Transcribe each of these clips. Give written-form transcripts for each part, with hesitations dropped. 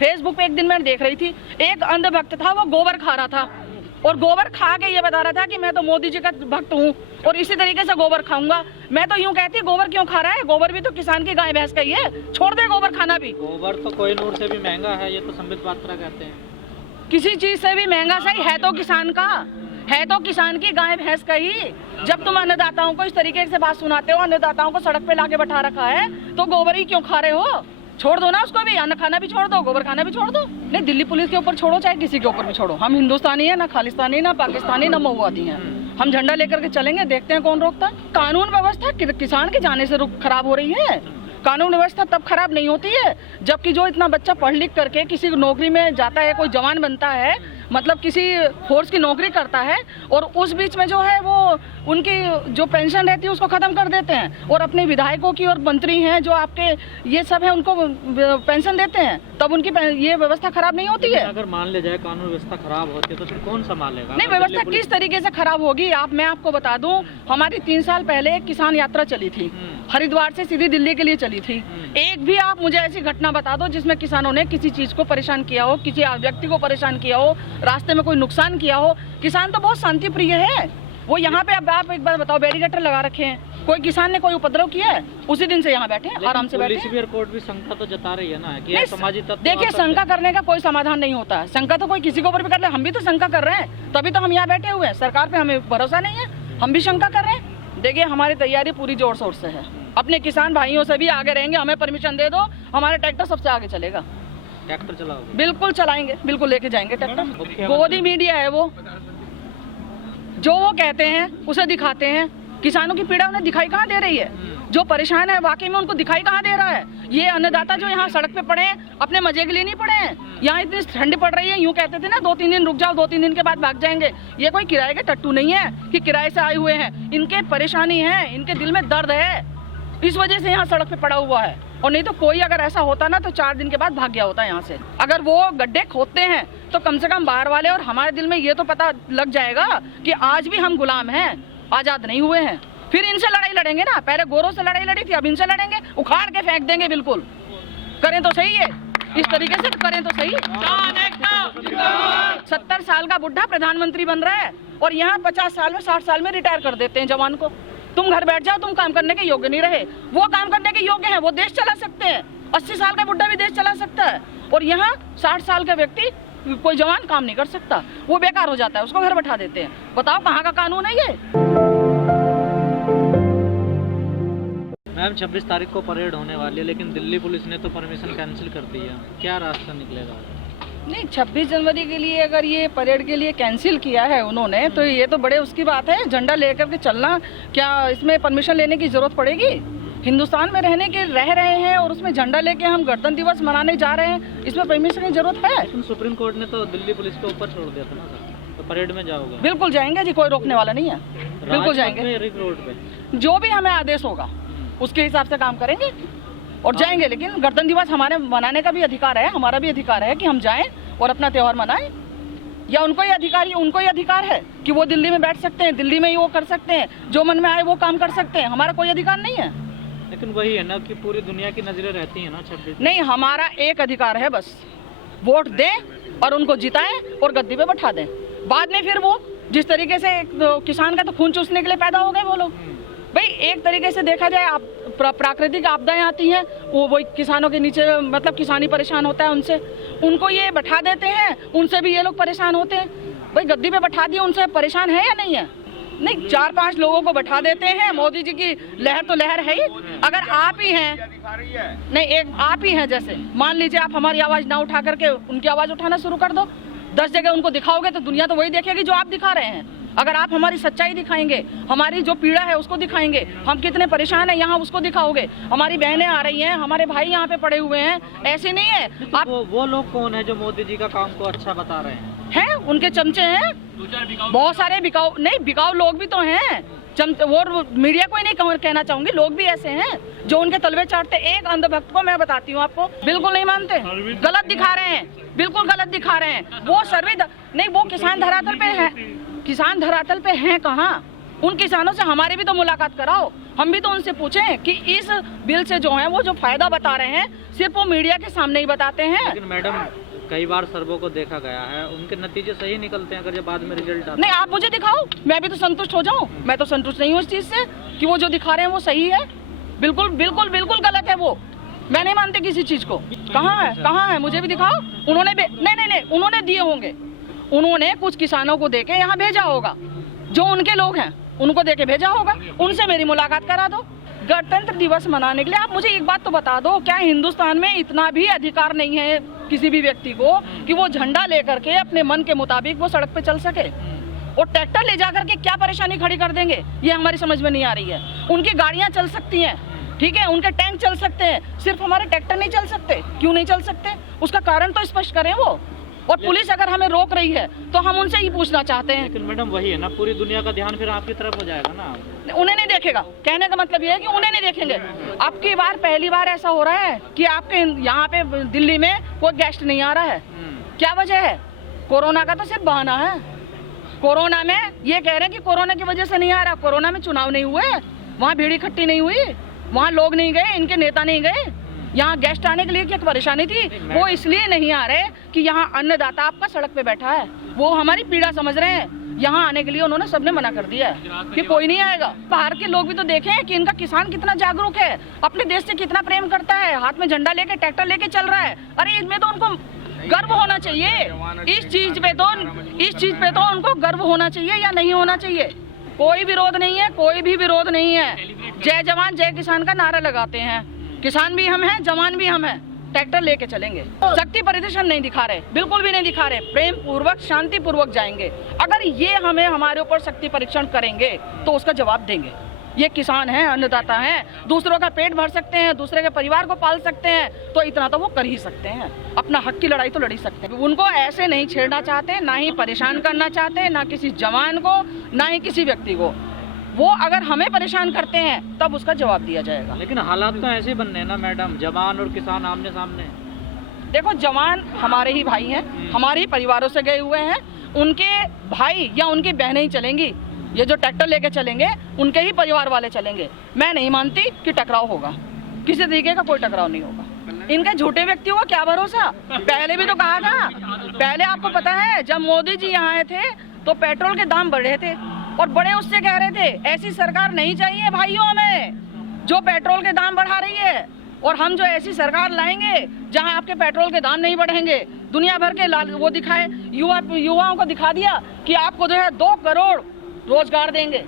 Facebook पे एक दिन मैं देख रही थी, एक अंधभक्त था, वो गोबर खा रहा था और गोबर खा के ये बता रहा था कि मैं तो मोदी जी का भक्त हूँ और इसी तरीके से गोबर खाऊंगा। मैं तो यूँ कहती, गोबर क्यों खा रहा है? गोबर भी तो किसान की गाय भैंस का ही है, छोड़ दे गोबर खाना भी। गोबर तो कोहिनूर से भी महंगा है, ये तो संबित पात्रा कहते हैं। किसी चीज से भी महंगा सही है तो किसान का, है तो किसान की गाय भैंस का ही। जब तुम अन्नदाताओं को इस तरीके से बात सुनाते हो, अन्नदाताओं को सड़क पे लाके बैठा रखा है, तो गोबर ही क्यों खा रहे हो? छोड़ दो ना उसको भी, अन्न खाना भी छोड़ दो, गोबर खाना भी छोड़ दो। नहीं, दिल्ली पुलिस के ऊपर छोड़ो, चाहे किसी के ऊपर भी छोड़ो, हम हिंदुस्तानी है, ना खालिस्तानी, ना पाकिस्तानी, ना मऊवादी हैं। हम झंडा लेकर के चलेंगे, देखते हैं कौन रोकता है। कानून व्यवस्था किसान के जाने से खराब हो रही है। कानून व्यवस्था तब खराब नहीं होती है जबकि जो इतना बच्चा पढ़ लिख करके किसी नौकरी में जाता है, कोई जवान बनता है, मतलब किसी फोर्स की नौकरी करता है, और उस बीच में जो है वो उनकी जो पेंशन रहती है उसको खत्म कर देते हैं, और अपने विधायकों की और मंत्री हैं जो आपके ये सब है उनको पेंशन देते हैं, तब उनकी ये व्यवस्था खराब नहीं होती है। अगर मान लिया जाए कानून व्यवस्था खराब होती है तो फिर कौन संभालेगा? नहीं, व्यवस्था किस तरीके से खराब होगी मैं आपको बता दूं, हमारी 3 साल पहले एक किसान यात्रा चली थी, हरिद्वार से सीधी दिल्ली के लिए चली थी। एक भी आप मुझे ऐसी घटना बता दो जिसमें किसानों ने किसी चीज को परेशान किया हो, किसी व्यक्ति को परेशान किया हो, रास्ते में कोई नुकसान किया हो। किसान तो बहुत शांति प्रिय है। वो यहाँ पे अब आप एक बार बताओ, बैरिकेटर लगा रखे हैं, कोई किसान ने कोई उपद्रव किया है? उसी दिन से यहाँ बैठे हैं, आराम से बैठे हैं। कोर्ट भी शंका तो जता रही है ना कि सामाजिक तत्व। देखिए, शंका करने का कोई समाधान नहीं होता है। शंका तो कोई किसी के ऊपर भी कर ले, हम भी तो शंका कर रहे हैं, तभी तो हम यहाँ बैठे हुए हैं। सरकार पे हमें भरोसा नहीं है, हम भी शंका कर रहे हैं। देखिए, हमारी तैयारी पूरी जोर शोर से है, अपने किसान भाइयों से भी आगे रहेंगे। हमें परमिशन दे दो, हमारा ट्रैक्टर सबसे आगे चलेगा। ट्रैक्टर चलाओगे? बिल्कुल चलाएंगे, बिल्कुल लेके जाएंगे ट्रैक्टर। गोदी मीडिया है वो, जो वो कहते हैं उसे दिखाते हैं। किसानों की पीड़ा उन्हें दिखाई कहाँ दे रही है? जो परेशान है वाकई में उनको दिखाई कहाँ दे रहा है? ये अन्नदाता जो यहाँ सड़क पे पड़े हैं, अपने मजे के लिए नहीं पड़े हैं। यहाँ इतनी ठंडी पड़ रही है, यूँ कहते थे ना 2-3 दिन रुक जाओ, 2-3 दिन के बाद भाग जाएंगे। ये कोई किराए के टट्टू नहीं है कि किराए से आए हुए हैं। इनके परेशानी है, इनके दिल में दर्द है, इस वजह से यहाँ सड़क पे पड़ा हुआ है। और नहीं तो कोई अगर ऐसा होता ना तो 4 दिन के बाद भाग गया होता यहाँ से। अगर वो गड्ढे खोदते हैं तो कम से कम बाहर वाले और हमारे दिल में ये तो पता लग जाएगा कि आज भी हम गुलाम हैं, आजाद नहीं हुए हैं। फिर इनसे लड़ाई लड़ेंगे ना, पहले गोरों से लड़ाई लड़ी थी, अब इनसे लड़ेंगे, उखाड़ के फेंक देंगे। बिल्कुल करें तो सही है, इस तरीके से करें तो सही। 70 साल का बुढ़ा प्रधानमंत्री बन रहा है और यहाँ 50 साल में 60 साल में रिटायर कर देते हैं जवान को। तुम घर बैठ जाओ, तुम काम करने के योग्य नहीं रहे। वो काम करने के योग्य हैं, वो देश चला सकते हैं। 80 साल का बुढ़ा भी देश चला सकता है, और यहाँ 60 साल का व्यक्ति, कोई जवान काम नहीं कर सकता, वो बेकार हो जाता है, उसको घर बैठा देते हैं। बताओ कहाँ का कानून है ये? मैम, 26 तारीख को परेड होने वाली है, लेकिन दिल्ली पुलिस ने तो परमिशन कैंसिल कर दी है, क्या रास्ता निकलेगा? नहीं, 26 जनवरी के लिए अगर ये परेड के लिए कैंसिल किया है उन्होंने, तो ये तो बड़े उसकी बात है। झंडा लेकर के चलना, क्या इसमें परमिशन लेने की जरूरत पड़ेगी? हिंदुस्तान में रहने के रह रहे हैं और उसमें झंडा लेके हम गणतंत्र दिवस मनाने जा रहे हैं, इसमें परमिशन की जरूरत है? लेकिन सुप्रीम कोर्ट ने तो दिल्ली पुलिस को ऊपर छोड़ दिया था ना सर, तो परेड में जाओगे? बिल्कुल जाएंगे जी, कोई रोकने वाला नहीं है, बिल्कुल जाएंगे। रोड पे जो भी हमें आदेश होगा उसके हिसाब से काम करेंगे और जाएंगे। लेकिन गणतंत्र दिवस हमारे मनाने का भी अधिकार है, हमारा भी अधिकार है कि हम जाएं और अपना त्योहार मनाएं। या उनको ही अधिकार है कि वो दिल्ली में बैठ सकते हैं, दिल्ली में ही वो कर सकते हैं, जो मन में आए वो काम कर सकते हैं। हमारा कोई अधिकार नहीं है। लेकिन वही है ना कि पूरी दुनिया की नजरें रहती है ना 26। नहीं, हमारा एक अधिकार है, बस वोट दें और उनको जिताएं और गद्दी पे बैठा दें। बाद में फिर वो जिस तरीके से किसान का तो खून चूसने के लिए पैदा हो गए वो लोग। भाई, एक तरीके से देखा जाए, आप प्राकृतिक आपदाएं आती हैं, वो किसानों के नीचे, मतलब किसानी परेशान होता है उनसे, उनको ये बैठा देते हैं, उनसे भी ये लोग परेशान होते हैं। भाई, गद्दी पे बैठा दिए, उनसे परेशान है या नहीं है? नहीं, 4-5 लोगों को बैठा देते हैं। मोदी जी की लहर तो लहर है ही। अगर आप ही हैं, नहीं, एक आप ही हैं, जैसे मान लीजिए आप हमारी आवाज ना उठा करके उनकी आवाज उठाना शुरू कर दो, 10 जगह उनको दिखाओगे तो दुनिया तो वही देखेगी जो आप दिखा रहे हैं। अगर आप हमारी सच्चाई दिखाएंगे, हमारी जो पीड़ा है उसको दिखाएंगे, हम कितने परेशान हैं यहाँ उसको दिखाओगे, हमारी बहनें आ रही हैं, हमारे भाई यहाँ पे पड़े हुए हैं, ऐसे नहीं है। आप वो लोग कौन है जो मोदी जी का काम को अच्छा बता रहे हैं? उनके चमचे हैं, बहुत सारे बिकाऊ लोग भी तो हैं। वो मीडिया को ही नहीं कहना चाहूंगी, लोग भी ऐसे हैं जो उनके तलवे चाटते। एक अंधभक्त को मैं बताती हूँ आपको, बिल्कुल नहीं मानते, गलत दिखा रहे हैं, बिल्कुल गलत दिखा रहे हैं। वो सर्वे नहीं, वो किसान धरातल पे है, किसान धरातल पे हैं कहाँ? उन किसानों से हमारी भी तो मुलाकात कराओ, हम भी तो उनसे पूछें कि इस बिल से जो है वो जो फायदा बता रहे हैं सिर्फ वो मीडिया के सामने ही बताते हैं। लेकिन मैडम कई बार सर्वो को देखा गया है, उनके नतीजे सही निकलते हैं अगर जब बाद में रिजल्ट आता है। नहीं, आप मुझे दिखाओ, मैं भी तो संतुष्ट हो जाऊं। मैं तो संतुष्ट नहीं हूँ इस चीज से कि वो जो दिखा रहे हैं वो सही है। बिल्कुल बिल्कुल बिल्कुल गलत है वो। मैं नहीं मानती किसी चीज को। कहाँ है मुझे भी दिखाओ। उन्होंने नहीं उन्होंने दिए होंगे, उन्होंने कुछ किसानों को देके यहाँ भेजा होगा, जो उनके लोग हैं उनको देके भेजा होगा। उनसे मेरी मुलाकात करा दो। गणतंत्र दिवस मनाने के लिए आप मुझे एक बात तो बता दो, क्या हिंदुस्तान में इतना भी अधिकार नहीं है किसी भी व्यक्ति को कि वो झंडा लेकर के अपने मन के मुताबिक वो सड़क पे चल सके? और ट्रैक्टर ले जाकर के क्या परेशानी खड़ी कर देंगे, ये हमारी समझ में नहीं आ रही है। उनकी गाड़ियां चल सकती हैं, ठीक है, उनके टैंक चल सकते हैं, सिर्फ हमारे ट्रैक्टर नहीं चल सकते। क्यों नहीं चल सकते? उसका कारण तो स्पष्ट करें वो। और पुलिस अगर हमें रोक रही है तो हम उनसे ही पूछना चाहते हैं। लेकिन मैडम वही है ना, पूरी दुनिया का ध्यान फिर आपकी तरफ हो जाएगा ना। उन्हें नहीं देखेगा, कहने का मतलब ये है कि उन्हें नहीं देखेंगे। अब की बार पहली बार ऐसा हो रहा है कि आपके यहाँ पे दिल्ली में कोई गेस्ट नहीं आ रहा है। क्या वजह है? कोरोना का तो सिर्फ बहाना है। कोरोना में ये कह रहे हैं कि कोरोना की वजह से नहीं आ रहा। कोरोना में चुनाव नहीं हुए, वहाँ भीड़ इकट्ठी नहीं हुई, वहाँ लोग नहीं गए, इनके नेता नहीं गए। यहाँ गेस्ट आने के लिए क्या परेशानी थी? वो इसलिए नहीं आ रहे कि यहाँ अन्नदाता आपका सड़क पे बैठा है, वो हमारी पीड़ा समझ रहे हैं। यहाँ आने के लिए उन्होंने सबने मना कर दिया है कि कोई नहीं आएगा। बाहर के लोग भी तो देखें कि इनका किसान कितना जागरूक है, अपने देश से कितना प्रेम करता है, हाथ में झंडा लेके ट्रैक्टर लेके चल रहा है। अरे इसमें तो उनको गर्व होना चाहिए। इस चीज पे तो उनको गर्व होना चाहिए या नहीं होना चाहिए? कोई विरोध नहीं है, कोई भी विरोध नहीं है। जय जवान जय किसान का नारा लगाते हैं। किसान भी हम हैं, जवान भी हम हैं, ट्रैक्टर लेके चलेंगे। शक्ति प्रदर्शन नहीं दिखा रहे, बिल्कुल भी नहीं दिखा रहे। प्रेम पूर्वक शांति पूर्वक जाएंगे। अगर ये हमें हमारे ऊपर शक्ति परीक्षण करेंगे तो उसका जवाब देंगे। ये किसान हैं, अन्नदाता हैं, दूसरों का पेट भर सकते हैं, दूसरे के परिवार को पाल सकते हैं, तो इतना तो वो कर ही सकते हैं। अपना हक की लड़ाई तो लड़ ही सकते हैं। उनको ऐसे नहीं छेड़ना चाहते, ना ही परेशान करना चाहते, ना किसी जवान को, ना ही किसी व्यक्ति को। वो अगर हमें परेशान करते हैं तब उसका जवाब दिया जाएगा। लेकिन हालात तो ऐसे बनने हैं ना मैडम, जवान और किसान आमने सामने। देखो, जवान हमारे ही भाई हैं, हमारे ही परिवारों से गए हुए हैं। उनके भाई या उनकी बहनें ही चलेंगी। ये जो ट्रैक्टर लेके चलेंगे उनके ही परिवार वाले चलेंगे। मैं नहीं मानती कि टकराव होगा, किसी तरीके का कोई टकराव नहीं होगा। इनके झूठे व्यक्तियों का क्या भरोसा? पहले भी तो कहा था। पहले आपको पता है जब मोदी जी यहाँ आए थे तो पेट्रोल के दाम बढ़े थे और बड़े उससे कह रहे थे ऐसी सरकार नहीं चाहिए भाइयों हमें जो पेट्रोल के दाम बढ़ा रही है। और हम जो ऐसी सरकार लाएंगे जहां आपके पेट्रोल के दाम नहीं बढ़ेंगे। दुनिया भर के वो दिखाए, युवाओं को दिखा दिया कि आपको जो है 2 करोड़ रोजगार देंगे,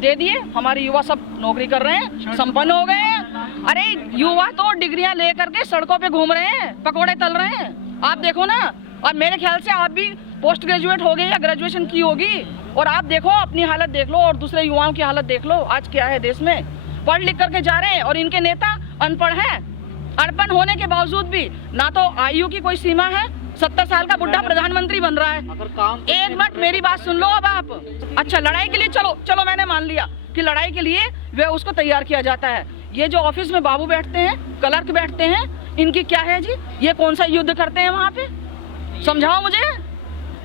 दे दिए। हमारे युवा सब नौकरी कर रहे हैं, संपन्न हो गए हैं। अरे युवा तो डिग्रियां लेकर के सड़कों पे घूम रहे हैं, पकोड़े तल रहे हैं। आप देखो ना, और मेरे ख्याल से आप भी पोस्ट ग्रेजुएट हो गए या ग्रेजुएशन की होगी, और आप देखो अपनी हालत देख लो और दूसरे युवाओं की हालत देख लो। आज क्या है देश में, पढ़ लिख करके जा रहे हैं और इनके नेता अनपढ़ हैं। अनपढ़ होने के बावजूद भी ना तो आयु की कोई सीमा है, 70 साल का बुढ़ा प्रधानमंत्री बन रहा है। एक मिनट मेरी बात सुन लो अब आप। अच्छा, लड़ाई के लिए चलो मैंने मान लिया कि लड़ाई के लिए वह उसको तैयार किया जाता है। ये जो ऑफिस में बाबू बैठते हैं, क्लर्क बैठते हैं, इनकी क्या है जी? ये कौन सा युद्ध करते हैं वहाँ पे? समझाओ मुझे।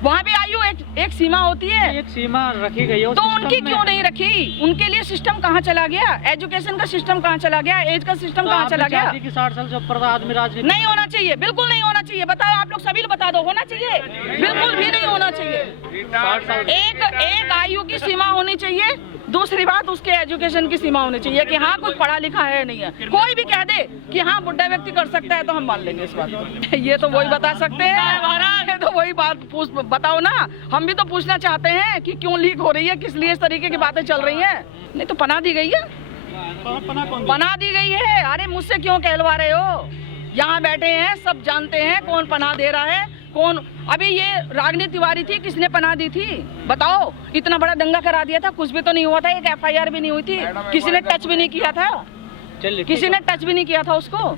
वहाँ भी आयु एक सीमा होती है, एक सीमा रखी गई है, तो उनकी क्यों नहीं रखी? उनके लिए सिस्टम कहाँ चला गया? एजुकेशन का सिस्टम कहाँ चला गया? एज का सिस्टम कहाँ चला गया? 60 साल से ऊपर का आदमी राजनीति नहीं होना चाहिए, बिल्कुल नहीं होना चाहिए। बताओ आप लोग सभी बता दो, होना चाहिए? बिल्कुल भी नहीं होना चाहिए। एक आयु की सीमा होनी चाहिए। दूसरी बात, उसके एजुकेशन की सीमा होनी चाहिए कि हाँ कुछ पढ़ा लिखा है नहीं है। कोई भी कह दे कि हाँ बुढ़ा व्यक्ति कर सकता है तो हम मान लेंगे इस बात। ये तो वही बता सकते हैं, तो वही बात बताओ ना। हम भी तो पूछना चाहते हैं कि क्यों लीक हो रही है, किस लिए इस तरीके की बातें चल रही हैं। नहीं तो पनाह दी गई है, पनाह दी गई है। अरे मुझसे क्यों कहलवा रहे हो? यहाँ बैठे हैं, सब जानते हैं कौन पनाह दे रहा है, कौन। अभी ये रागिनी तिवारी थी, किसने पनाह दी थी बताओ? इतना बड़ा दंगा करा दिया था, कुछ भी तो नहीं हुआ था, एक FIR भी नहीं हुई थी, किसी ने टच भी नहीं किया था, किसी ने टच भी नहीं किया था उसको।